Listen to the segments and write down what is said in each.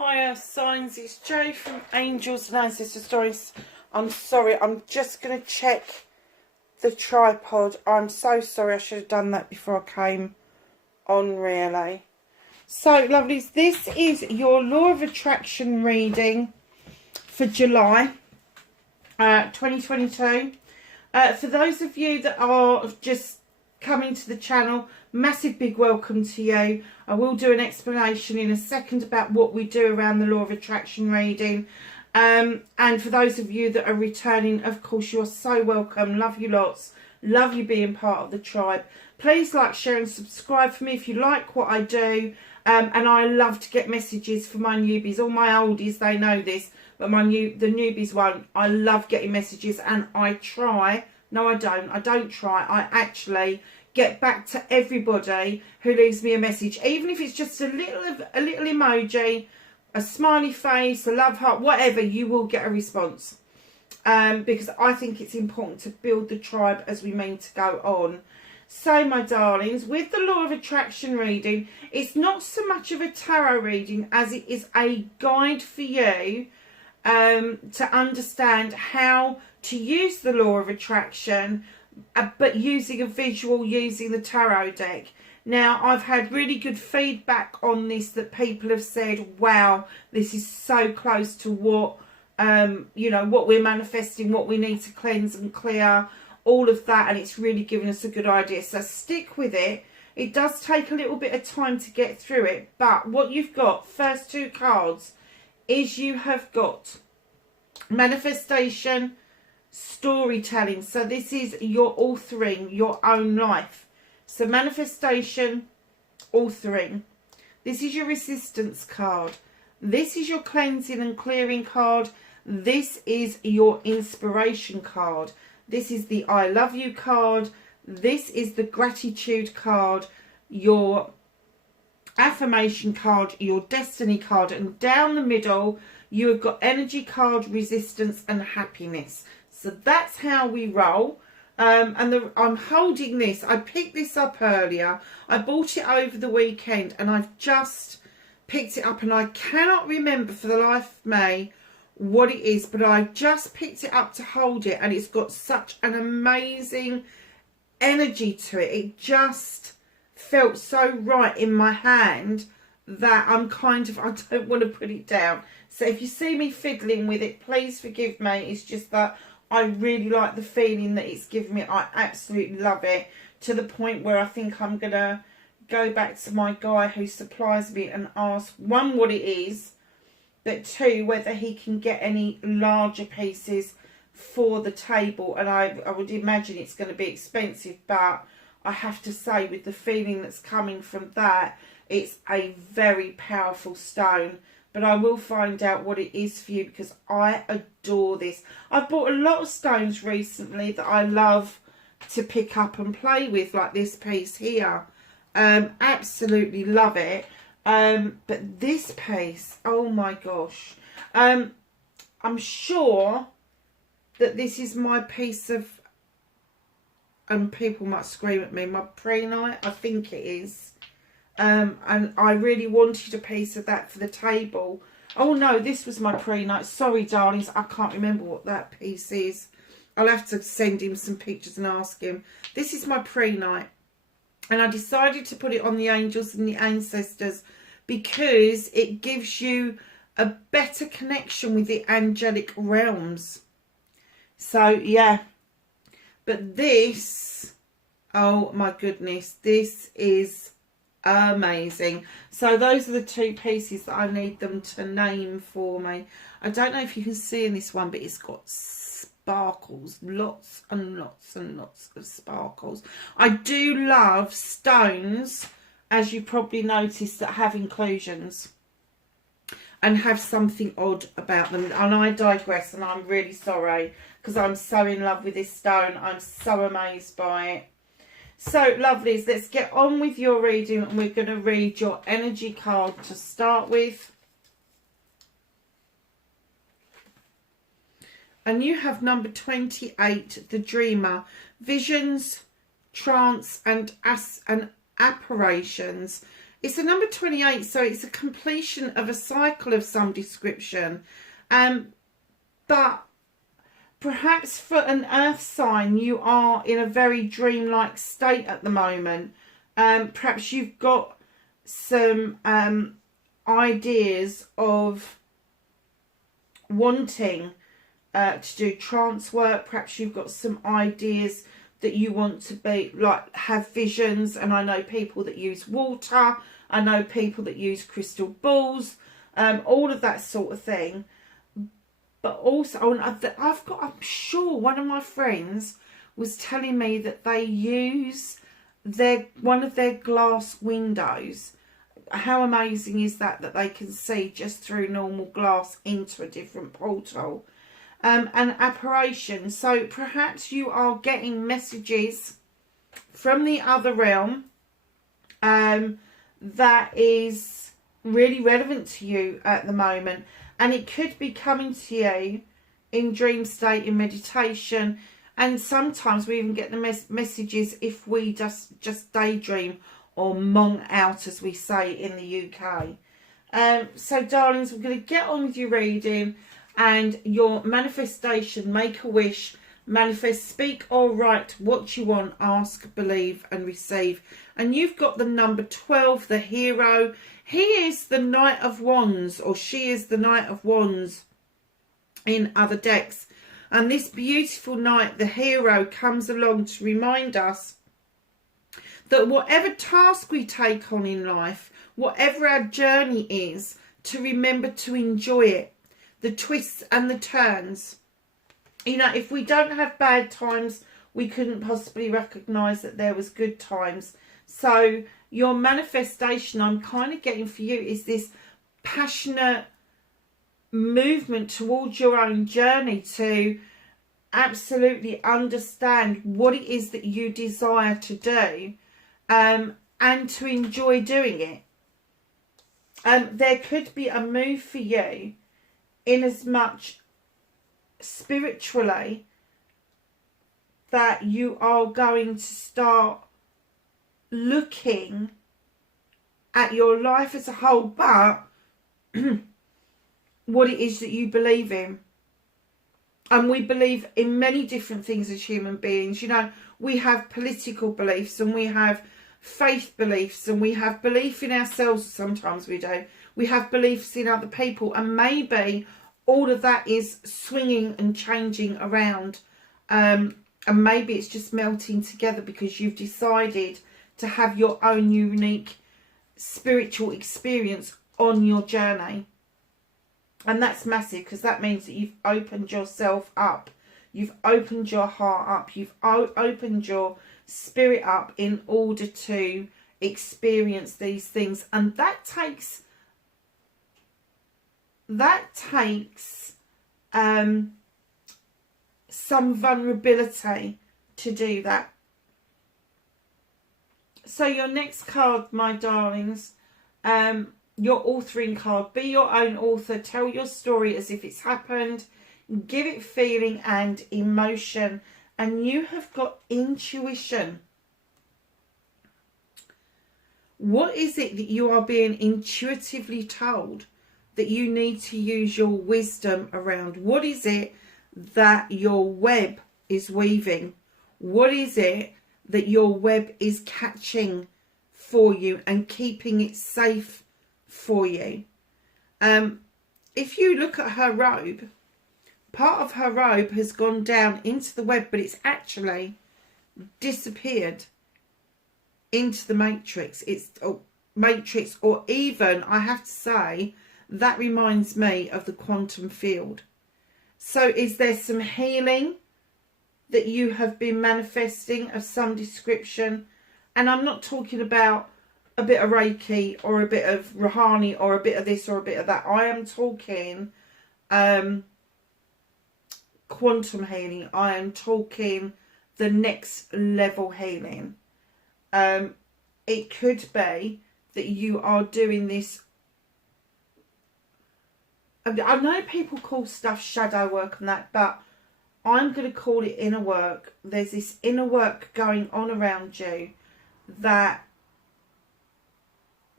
Hiya signs, it's Jo from Angels and Ancestor Stories. I'm sorry, I'm just going to check the tripod. I'm so sorry, I should have done that before I came on really. So lovelies, this is your Law of Attraction reading for July 2022. For those of you that are just coming to the channel, massive big welcome to you. I will do an explanation in a second about what we do around the Law of Attraction reading. And for those of you that are returning, of course, you're so welcome. Love you lots. Love you being part of the tribe. Please like, share and subscribe for me if you like what I do. And I love to get messages for my newbies. All my oldies, they know this, but the newbies won't. I love getting messages, and I try. No, I don't try. I actually get back to everybody who leaves me a message, even if it's just a little emoji, a smiley face, a love heart, whatever. You will get a response, because I think it's important to build the tribe as we mean to go on. So my darlings, with the Law of Attraction reading, it's not so much of a tarot reading as it is a guide for you to understand how to use the Law of Attraction, but using a visual, using the tarot deck. Now, I've had really good feedback on this, that people have said, wow, this is so close to what, you know, what we're manifesting, what we need to cleanse and clear, all of that, and it's really given us a good idea. So stick with it. It does take a little bit of time to get through it, but what you've got, first two cards, is you have got manifestation, storytelling. So this is your authoring your own life. So manifestation, authoring. This is your resistance card. This is your cleansing and clearing card. This is your inspiration card. This is the I love you card. This is the gratitude card, your affirmation card, your destiny card, and down the middle you have got energy card, resistance and happiness. So that's how we roll. I'm holding this. I picked this up earlier. I bought it over the weekend and I've just picked it up, and I cannot remember for the life of me what it is, but I just picked it up to hold it, and it's got such an amazing energy to it. It just felt so right in my hand that I don't want to put it down. So if you see me fiddling with it, please forgive me. It's just that I really like the feeling that it's given me. I absolutely love it, to the point where I think I'm going to go back to my guy who supplies me and ask, one, what it is, but two, whether he can get any larger pieces for the table. And I would imagine it's going to be expensive, but I have to say, with the feeling that's coming from that, it's a very powerful stone. But I will find out what it is for you, because I adore this. I've bought a lot of stones recently that I love to pick up and play with, like this piece here. Absolutely love it. But this piece, oh my gosh. I'm sure that this is my piece of, and people might scream at me, my prenup, I think it is. And I really wanted a piece of that for the table. Oh no, this was my prenup. Sorry darlings, I can't remember what that piece is. I'll have to send him some pictures and ask him. This is my prenup. And I decided to put it on the angels and the ancestors because it gives you a better connection with the angelic realms. So yeah, but this, oh my goodness, this is amazing. So those are the two pieces that I need them to name for me. I don't know if you can see in this one, but it's got sparkles, lots and lots and lots of sparkles. I do love stones, as you probably noticed, that have inclusions and have something odd about them. And I digress, and I'm really sorry, because I'm so in love with this stone. I'm so amazed by it. So lovelies, let's get on with your reading, and we're going to read your energy card to start with. And you have number 28, the Dreamer. Visions, trance and apparitions It's a number 28, so it's a completion of a cycle of some description. But perhaps for an earth sign, you are in a very dreamlike state at the moment. Perhaps you've got some ideas of wanting to do trance work. Perhaps you've got some ideas that you want to be like, have visions. And I know people that use water. I know people that use crystal balls, all of that sort of thing. But also, I'm sure one of my friends was telling me that they use one of their glass windows. How amazing is that they can see just through normal glass into a different portal. An apparition. So perhaps you are getting messages from the other realm that is really relevant to you at the moment. And it could be coming to you in dream state, in meditation. And sometimes we even get the messages if we just daydream or mong out, as we say in the UK. So, darlings, we're going to get on with your reading and your manifestation. Make a wish, manifest, speak or write what you want, ask, believe and receive. And you've got the number 12, the hero. He is the Knight of Wands, or she is the Knight of Wands in other decks. And this beautiful knight, the hero, comes along to remind us that whatever task we take on in life, whatever our journey is, to remember to enjoy it. The twists and the turns. You know, if we don't have bad times, we couldn't possibly recognise that there was good times. So your manifestation I'm kind of getting for you is this passionate movement towards your own journey to absolutely understand what it is that you desire to do, and to enjoy doing it. There could be a move for you in as much spiritually that you are going to start looking at your life as a whole, but what it is that you believe in. And we believe in many different things as human beings. You know, we have political beliefs and we have faith beliefs and we have belief in ourselves. Sometimes we do. We have beliefs in other people, and maybe all of that is swinging and changing around. And maybe it's just melting together because you've decided to have your own unique spiritual experience on your journey. And that's massive, because that means that you've opened yourself up. You've opened your heart up. You've opened your spirit up in order to experience these things. And that takes some vulnerability to do that. So your next card, my darlings, your authoring card. Be your own author. Tell your story as if it's happened. Give it feeling and emotion. And you have got intuition. What is it that you are being intuitively told that you need to use your wisdom around? What is it that your web is weaving? What is it that your web is catching for you and keeping it safe for you? If you look at her robe, part of her robe has gone down into the web, but it's actually disappeared into the matrix. It's matrix, or even, I have to say, that reminds me of the quantum field. So is there some healing that you have been manifesting of some description? And I'm not talking about a bit of Reiki or a bit of Rahani or a bit of this or a bit of that. I am talking quantum healing. I am talking the next level healing. It could be that you are doing this. I know people call stuff shadow work and that, but I'm going to call it inner work. There's this inner work going on around you that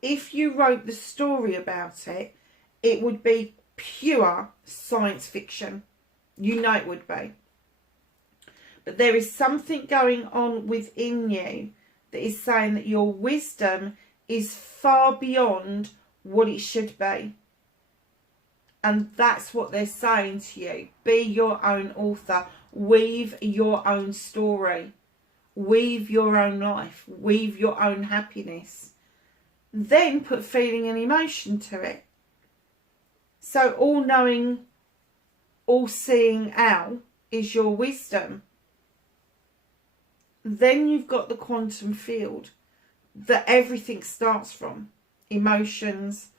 if you wrote the story about it, it would be pure science fiction. You know it would be. But there is something going on within you that is saying that your wisdom is far beyond what it should be. And that's what they're saying to you. Be your own author. Weave your own story. Weave your own life. Weave your own happiness. Then put feeling and emotion to it. So all-knowing, all-seeing Al is your wisdom. Then you've got the quantum field that everything starts from. Emotions,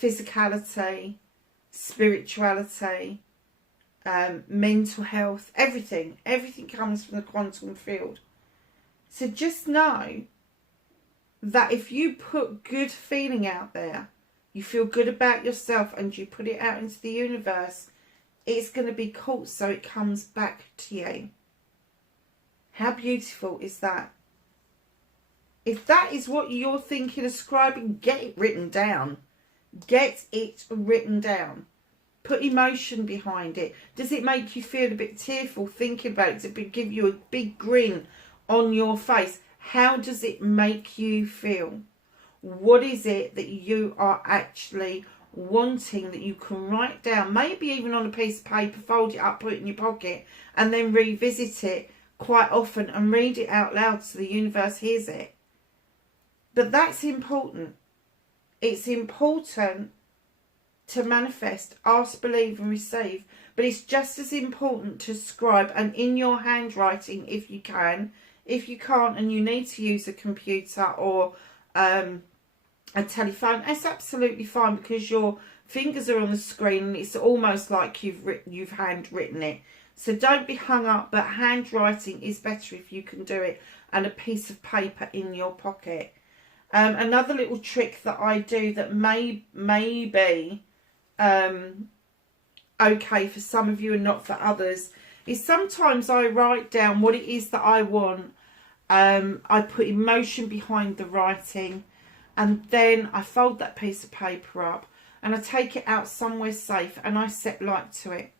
physicality, spirituality, mental health, everything. Everything comes from the quantum field. So just know that if you put good feeling out there, you feel good about yourself and you put it out into the universe, it's going to be caught so it comes back to you. How beautiful is that? If that is what you're thinking of scribing, get it written down. Get it written down. Put emotion behind it. Does it make you feel a bit tearful thinking about it? Does it give you a big grin on your face? How does it make you feel? What is it that you are actually wanting that you can write down? Maybe even on a piece of paper, fold it up, put it in your pocket, and then revisit it quite often and read it out loud so the universe hears it. But that's important. It's important to manifest, ask, believe and receive. But it's just as important to scribe and in your handwriting if you can. If you can't and you need to use a computer or a telephone, that's absolutely fine because your fingers are on the screen and it's almost like you've handwritten it. So don't be hung up, but handwriting is better if you can do it, and a piece of paper in your pocket. Another little trick that I do that may be okay for some of you and not for others is sometimes I write down what it is that I want. I put emotion behind the writing, and then I fold that piece of paper up and I take it out somewhere safe and I set light to it.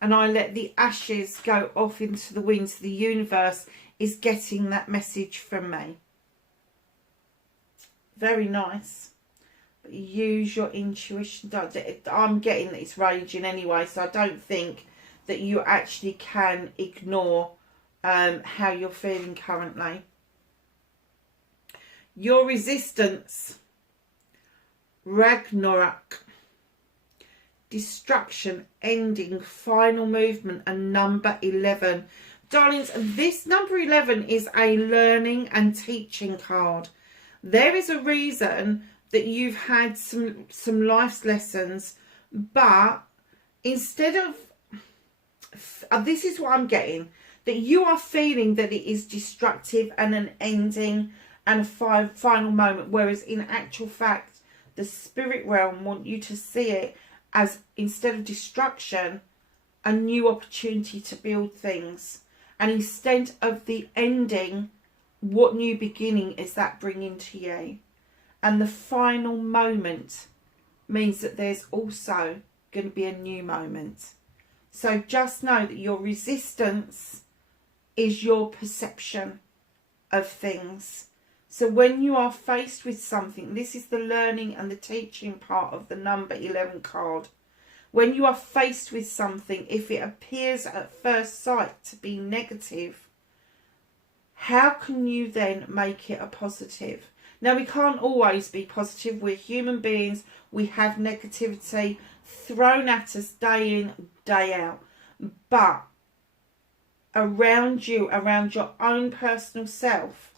And I let the ashes go off into the wind so the universe is getting that message from me. Very nice. But use your intuition. I'm getting that it's raging anyway, so I don't think that you actually can ignore how you're feeling currently. Your resistance. Ragnarok. Destruction, ending, final movement, and number 11. Darlings, this number 11 is a learning and teaching card. There is a reason that you've had some life's lessons, but instead of, this is what I'm getting, that you are feeling that it is destructive and an ending and a final moment, whereas in actual fact, the spirit realm want you to see it as, instead of destruction, a new opportunity to build things. And instead of the ending, what new beginning is that bringing to you? And the final moment means that there's also going to be a new moment. So just know that your resistance is your perception of things. So when you are faced with something, this is the learning and the teaching part of the number 11 card. When you are faced with something, if it appears at first sight to be negative, how can you then make it a positive? Now, we can't always be positive. We're human beings. We have negativity thrown at us day in, day out. But around you, around your own personal self,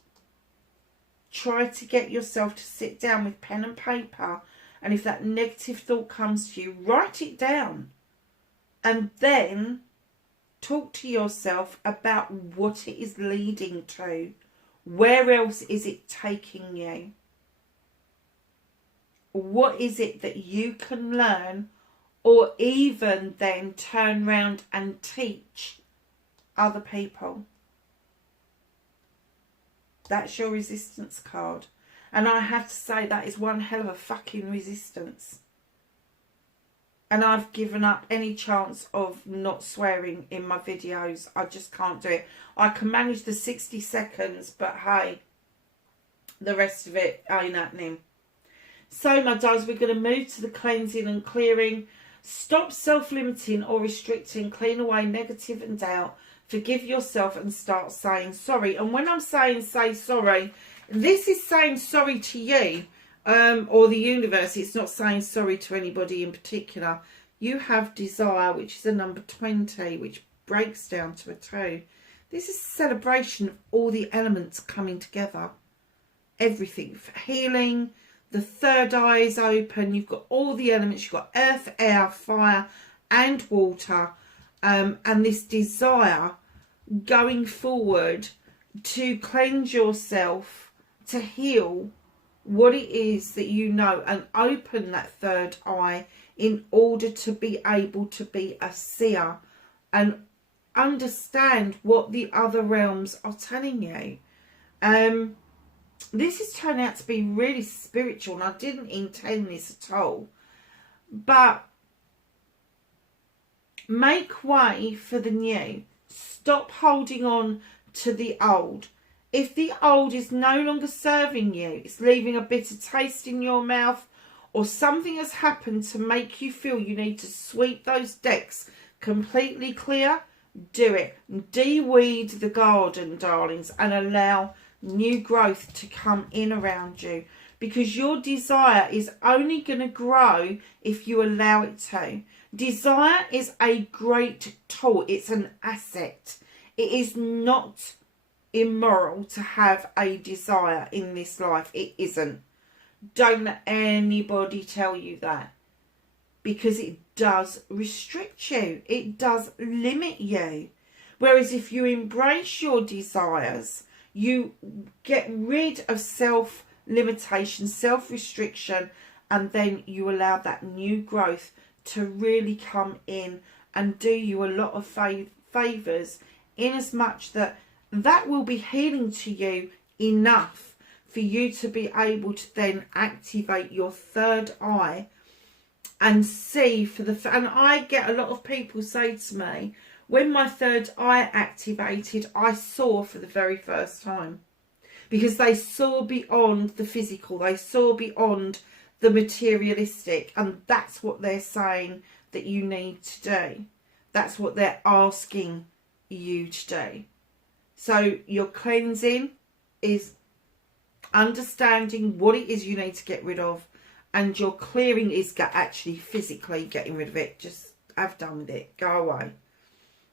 try to get yourself to sit down with pen and paper, and if that negative thought comes to you, write it down and then talk to yourself about what it is leading to. Where else is it taking you? What is it that you can learn, or even then turn around and teach other people? That's your resistance card. And I have to say that is one hell of a fucking resistance. And I've given up any chance of not swearing in my videos. I just can't do it. I can manage the 60 seconds, but hey, the rest of it ain't happening. So, my darlings, we're going to move to the cleansing and clearing. Stop self-limiting or restricting. Clean away negative and doubt. Forgive yourself and start saying sorry. And when I'm saying say sorry, this is saying sorry to you. Or the universe. It's not saying sorry to anybody in particular. You have desire, which is a number 20, which breaks down to a 2. This is a celebration of all the elements coming together. Everything. Healing. The third eye is open. You've got all the elements. You've got earth, air, fire and water. And this desire going forward to cleanse yourself, to heal what it is that you know, and open that third eye in order to be able to be a seer and understand what the other realms are telling you. This is turning out to be really spiritual, and I didn't intend this at all. But make way for the new. Stop holding on to the old. If the old is no longer serving you, it's leaving a bitter taste in your mouth, or something has happened to make you feel you need to sweep those decks completely clear, do it. De-weed the garden, darlings, and allow new growth to come in around you. Because your desire is only going to grow if you allow it to. Desire is a great tool. It's an asset. It is not immoral to have a desire in this life. It isn't. Don't let anybody tell you that, because it does restrict you. It does limit you. Whereas if you embrace your desires, you get rid of self-limitation, self-restriction, and then you allow that new growth to really come in and do you a lot of favours, in as much that that will be healing to you enough for you to be able to then activate your third eye and see for the... And I get a lot of people say to me, when my third eye activated, I saw for the very first time. Because they saw beyond the physical. They saw beyond the materialistic. And that's what they're saying that you need to do. That's what they're asking you to do. So your cleansing is understanding what it is you need to get rid of, and your clearing is actually physically getting rid of it. Just have done with it. Go away.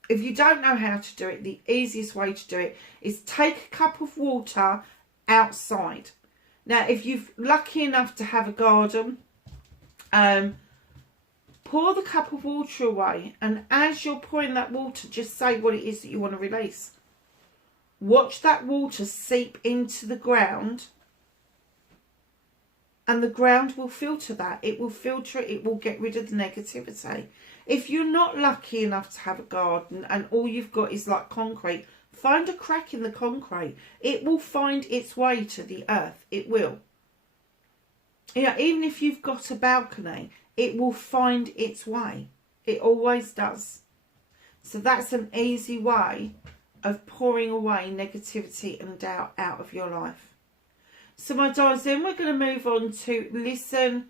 If you don't know how to do it, the easiest way to do it is take a cup of water outside. Now, if you're lucky enough to have a garden, pour the cup of water away, and as you're pouring that water, just say what it is that you want to release. Watch that water seep into the ground, and the ground will filter that. It will filter it. It will get rid of the negativity. If you're not lucky enough to have a garden and all you've got is like concrete, find a crack in the concrete. It will find its way to the earth. It will. You know, even if you've got a balcony, it will find its way. It always does. So that's an easy way of pouring away negativity and doubt out of your life. So my darlings, then we're going to move on to listen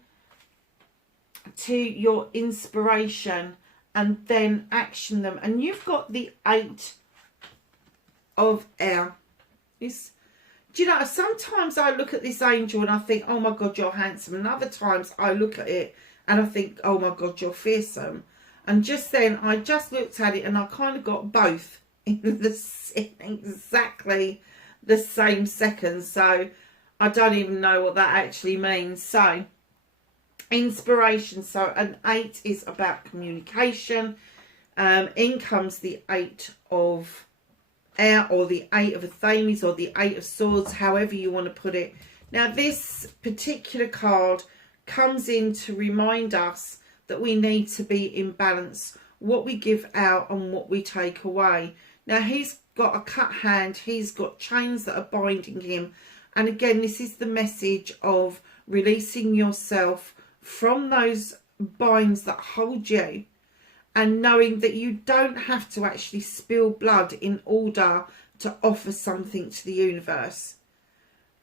to your inspiration and then action them. And you've got the 8 of air. Do you know, sometimes I look at this angel and I think, oh my God, you're handsome. And other times I look at it and I think, oh my God, you're fearsome. And just then I just looked at it and I kind of got both in exactly the same second. So I don't even know what that actually means. So inspiration. So an 8 is about communication. In comes the 8 of air, or the 8 of Athames, or the 8 of Swords, however you want to put it. Now this particular card comes in to remind us that we need to be in balance, what we give out and what we take away. Now he's got a cut hand, he's got chains that are binding him, And again, this is the message of releasing yourself from those binds that hold you, and knowing that you don't have to actually spill blood in order to offer something to the universe.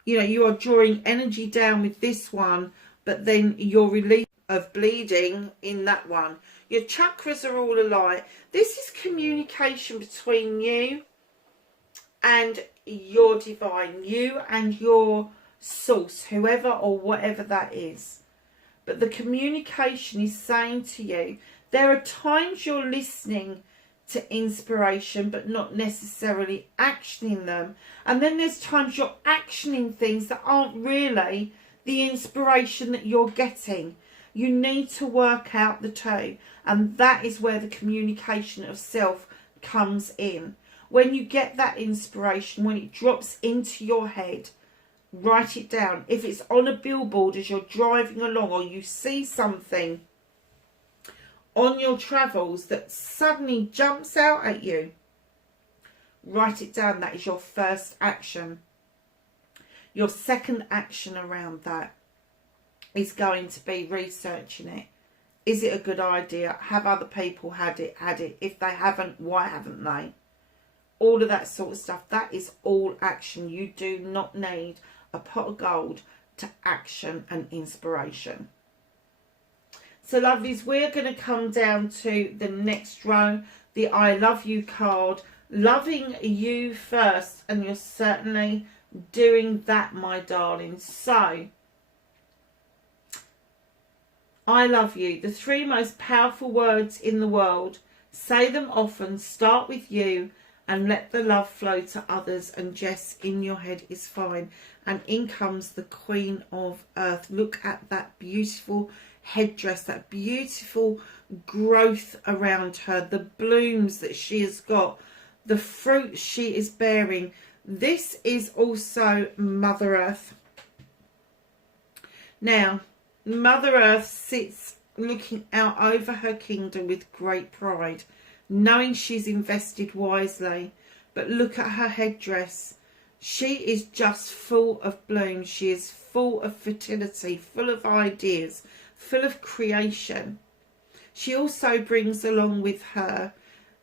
You know, you are drawing energy down with this one, but then your release of bleeding in that one. Your chakras are all alight. This is communication between you and your divine, you and your source, whoever or whatever that is. But the communication is saying to you, there are times you're listening to inspiration but not necessarily actioning them, and then there's times you're actioning things that aren't really the inspiration that you're getting. You need to work out the two, and that is where the communication of self comes in. When you get that inspiration, when it drops into your head, write it down. If it's on a billboard as you're driving along, or you see something on your travels that suddenly jumps out at you, write it down. That is your first action. Your second action around that is going to be researching it. Is it a good idea? Have other people had it? If they haven't, why haven't they? All of that sort of stuff. That is all action. You do not need a pot of gold to action and inspiration. So lovelies, we're going to come down to the next row, the I love you card. Loving you first, and you're certainly doing that, my darling. So, I love you. The 3 most powerful words in the world. Say them often. Start with you and let the love flow to others. And Jess, in your head is fine. And in comes the Queen of Earth. Look at that beautiful headdress, that beautiful growth around her, the blooms that she has got, the fruit she is bearing. This is also Mother Earth. Now, Mother Earth sits looking out over her kingdom with great pride, knowing she's invested wisely. But look at her headdress. She is just full of bloom. She is full of fertility, full of ideas, full of creation. She also brings along with her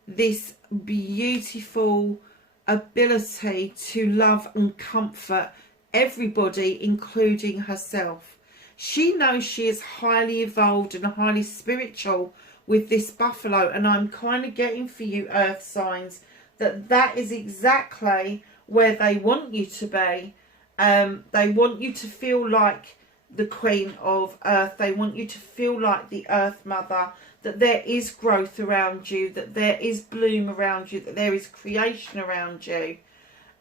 this beautiful ability to love and comfort everybody, including herself. She knows she is highly evolved and highly spiritual with this buffalo, and I'm kind of getting for you earth signs that that is exactly where they want you to be. They want you to feel like the Queen of Earth. They want you to feel like the Earth Mother, that there is growth around you, that there is bloom around you, that there is creation around you,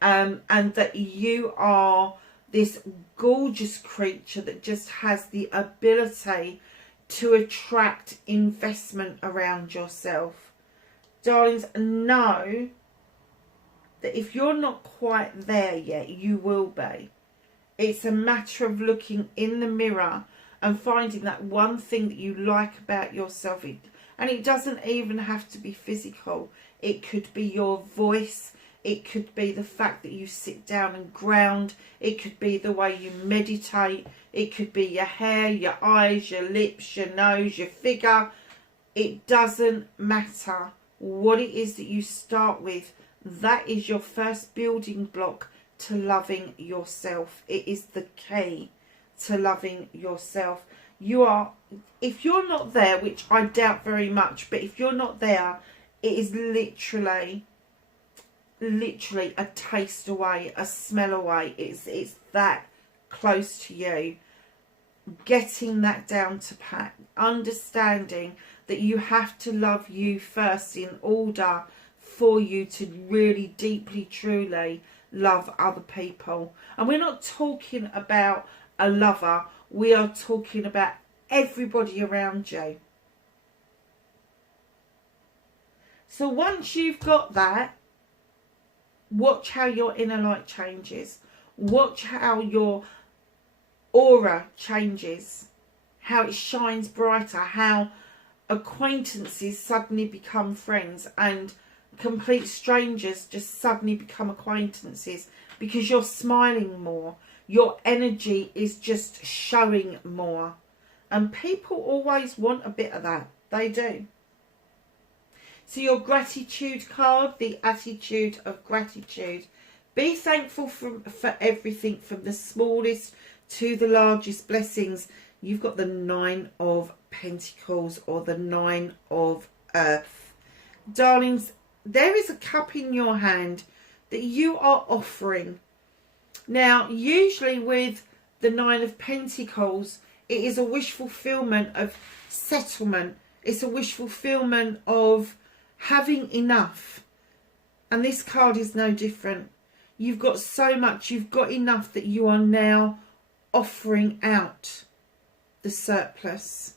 and that you are this gorgeous creature that just has the ability to attract investment around yourself. Darlings, know that if you're not quite there yet, you will be. It's a matter of looking in the mirror and finding that one thing that you like about yourself. And it doesn't even have to be physical. It could be your voice. It could be the fact that you sit down and ground. It could be the way you meditate. It could be your hair, your eyes, your lips, your nose, your figure. It doesn't matter what it is that you start with. That is your first building block to loving yourself. It is the key to loving yourself. You are, if you're not there, which I doubt very much, but if you're not there, it is literally a taste away, a smell away. It's that close to you. Getting that down to pat, understanding that you have to love you first in order for you to really deeply, truly love other people. And we're not talking about a lover, we are talking about everybody around you. So once you've got that, watch how your inner light changes. Watch how your aura changes, how it shines brighter, how acquaintances suddenly become friends and complete strangers just suddenly become acquaintances because you're smiling more, Your energy is just showing more. And people always want a bit of that. They do. So your gratitude card, the attitude of gratitude. Be thankful for everything, from the smallest to the largest blessings. You've got the 9 of Pentacles, or the 9 of Earth. Darlings, there is a cup in your hand that you are offering. Now, usually with the 9 of Pentacles, it is a wish fulfillment of settlement. It's a wish fulfillment of having enough. And this card is no different. You've got so much, you've got enough that you are now offering out the surplus.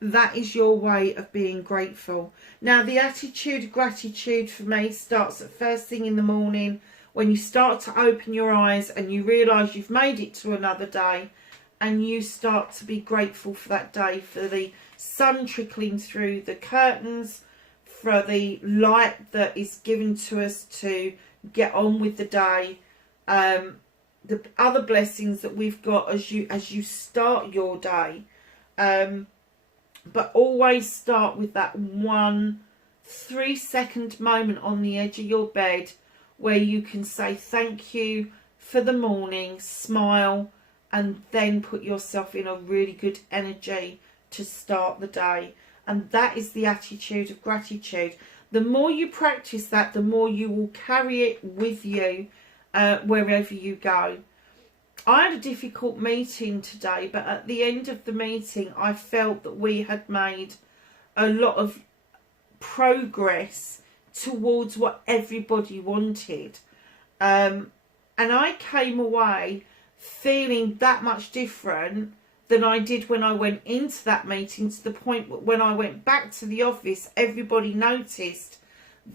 That is your way of being grateful. Now, the attitude of gratitude for me starts at first thing in the morning, when you start to open your eyes and you realise you've made it to another day, and you start to be grateful for that day, for the sun trickling through the curtains, for the light that is given to us to get on with the day, the other blessings that we've got as you start your day. But always start with that 1 3-second moment on the edge of your bed where you can say thank you for the morning, smile, and then put yourself in a really good energy to start the day. And that is the attitude of gratitude. The more you practice that, the more you will carry it with you wherever you go. I had a difficult meeting today, but at the end of the meeting, I felt that we had made a lot of progress towards what everybody wanted. And I came away feeling that much different than I did when I went into that meeting, to the point when I went back to the office, everybody noticed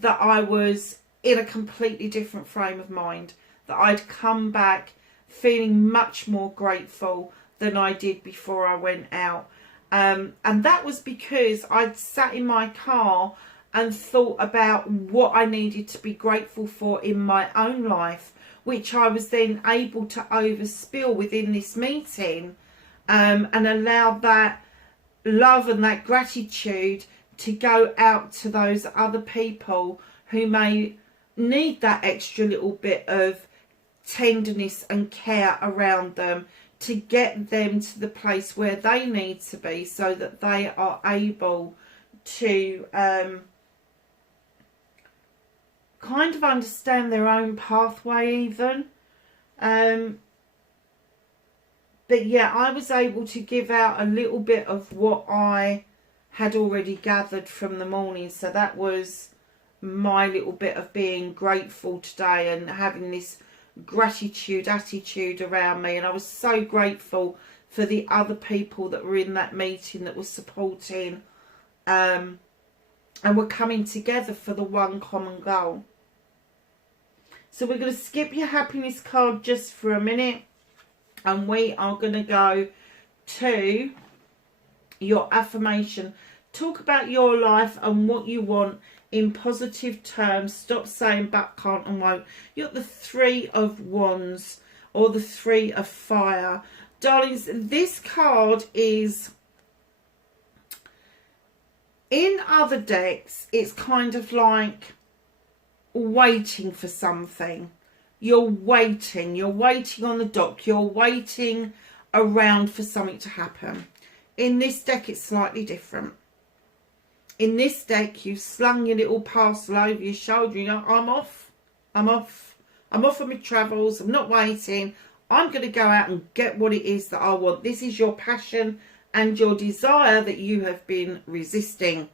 that I was in a completely different frame of mind, that I'd come back feeling much more grateful than I did before I went out. And that was because I'd sat in my car and thought about what I needed to be grateful for in my own life, which I was then able to overspill within this meeting, and allow that love and that gratitude to go out to those other people who may need that extra little bit of tenderness and care around them, to get them to the place where they need to be, so that they are able to kind of understand their own pathway even. But yeah, I was able to give out a little bit of what I had already gathered from the morning. So that was my little bit of being grateful today and having this gratitude attitude around me. And I was so grateful for the other people that were in that meeting, that were supporting and were coming together for the one common goal. So we're going to skip your happiness card just for a minute, and we are going to go to your affirmation. Talk about your life and what you want in positive terms. Stop saying but, can't and won't. You're the 3 of Wands, or the 3 of Fire. Darlings, this card is, in other decks, it's kind of like waiting for something. You're waiting on the dock, you're waiting around for something to happen. In this deck, it's slightly different. In this deck, you've slung your little parcel over your shoulder. You know, I'm off on my travels. I'm not waiting. I'm going to go out and get what it is that I want. This is your passion and your desire that you have been resisting.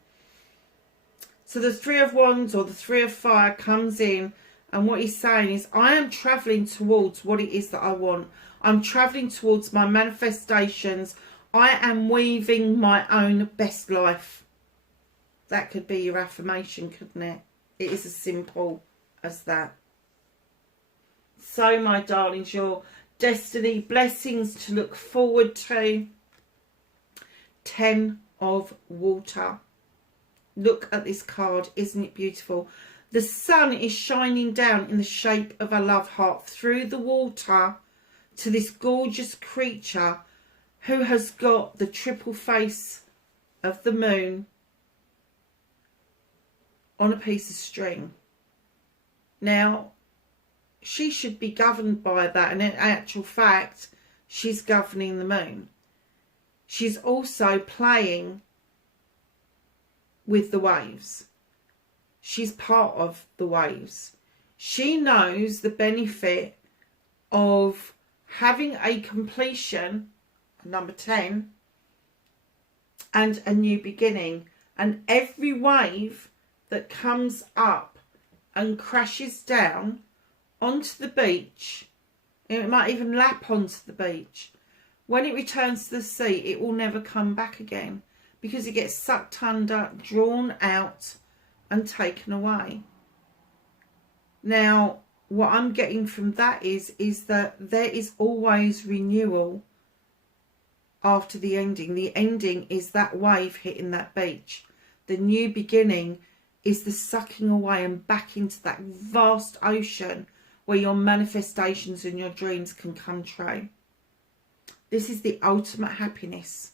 So the 3 of Wands, or the 3 of Fire, comes in, and what he's saying is, I am travelling towards what it is that I want. I'm travelling towards my manifestations. I am weaving my own best life. That could be your affirmation, couldn't it? It is as simple as that. So, my darlings, your destiny, blessings to look forward to. 10 of Water. Look at this card. Isn't it beautiful? The sun is shining down in the shape of a love heart through the water, to this gorgeous creature who has got the triple face of the moon on a piece of string. Now, she should be governed by that, and in actual fact, she's governing the moon. She's also playing with the waves. She's part of the waves. She knows the benefit of having a completion, number 10, and a new beginning. And every wave that comes up and crashes down onto the beach, it might even lap onto the beach, when it returns to the sea, it will never come back again, because it gets sucked under, drawn out and taken away. Now, what I'm getting from that is that there is always renewal after the ending. The ending is that wave hitting that beach. The new beginning is the sucking away and back into that vast ocean where your manifestations and your dreams can come true. This is the ultimate happiness.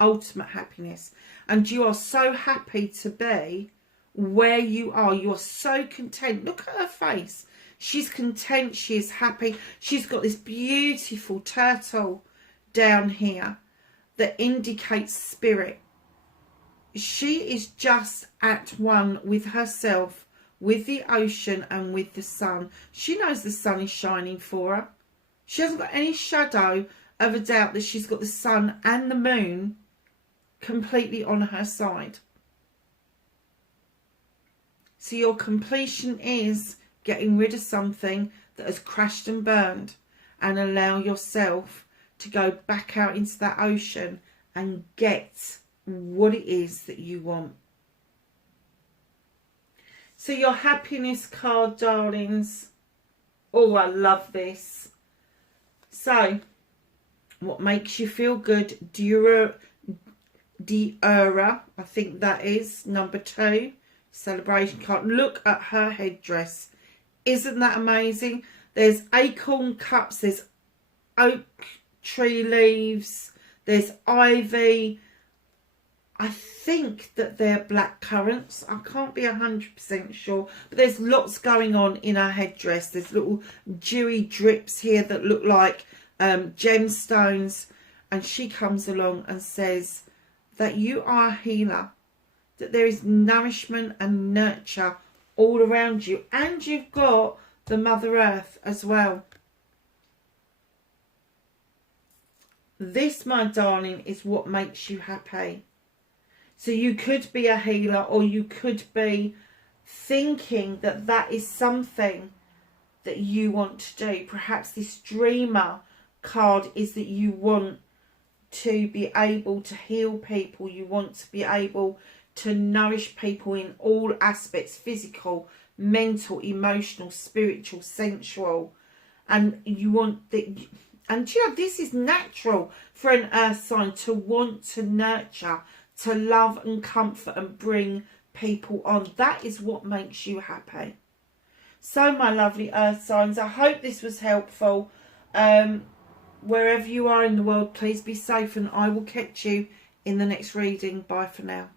Ultimate happiness. And you are so happy to be where you are. You are so content. Look at her face. She's content. She is happy. She's got this beautiful turtle down here that indicates spirit. She is just at one with herself, with the ocean and with the sun. She knows the sun is shining for her. She hasn't got any shadow of a doubt that she's got the sun and the moon completely on her side. So your completion is getting rid of something that has crashed and burned, and allow yourself to go back out into that ocean and get what it is that you want. So your happiness card, darlings. Oh, I love this. So, what makes you feel good? Diura, I think that is number 2. Celebration card. Look at her headdress. Isn't that amazing? There's acorn cups, there's oak tree leaves, there's ivy. I think that they're black currants. I can't be 100% sure, but there's lots going on in her headdress. There's little dewy drips here that look like gemstones, and she comes along and says that you are a healer, that there is nourishment and nurture all around you, and you've got the Mother Earth as well. This, my darling, is what makes you happy. So you could be a healer, or you could be thinking that that is something that you want to do. Perhaps this dreamer card is that you want to be able to heal people. You want to be able to nourish people in all aspects: physical, mental, emotional, spiritual, sensual. And you want that. And you know, this is natural for an earth sign to want to nurture, to love and comfort and bring people on. That is what makes you happy. So, my lovely earth signs, I hope this was helpful. Wherever you are in the world, please be safe, and I will catch you in the next reading. Bye for now.